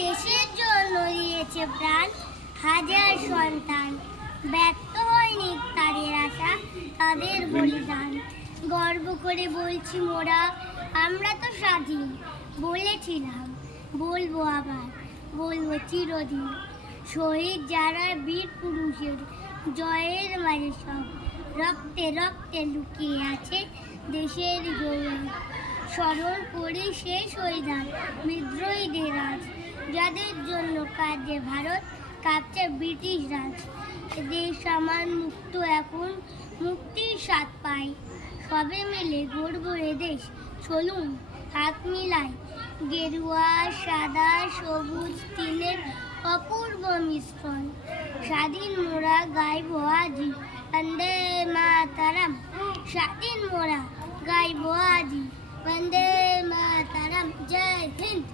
দেশের জন্য দিয়েছে প্রাণ হাজার সন্তান, ব্যর্থ হয়নি তাদের আশা, তাদের বলিদান। গর্ব করে বলছি মোরা, আমরা তো স্বাধীন। বলেছিলাম, বলবো আবার, বলবো চিরদিন। শহীদ যারা বীর পুরুষের জয়ের মাঝে সব, রক্তে রক্তে লুকিয়ে আছে দেশের গৌরব। স্মরণ করি সেই শহীদান বিদ্রোহীদের আজ, যাদের জন্য কাঁদছে ভারত, কাঁপছে ব্রিটিশ রাজ। দেশ আমার মুক্ত এখন, মুক্তির স্বাদ পাই। সবে মিলে গড়ব এদেশ, চলুন হাত মিলাই। গেরুয়া সাদা সবুজ তিলের অপূর্ব মিশ্রণ, স্বাধীন মোরা গাইব আজি বন্দে মাতরম। স্বাধীন মোরা গাইব আজি বন্দে মাতরম। জয় হিন্দ।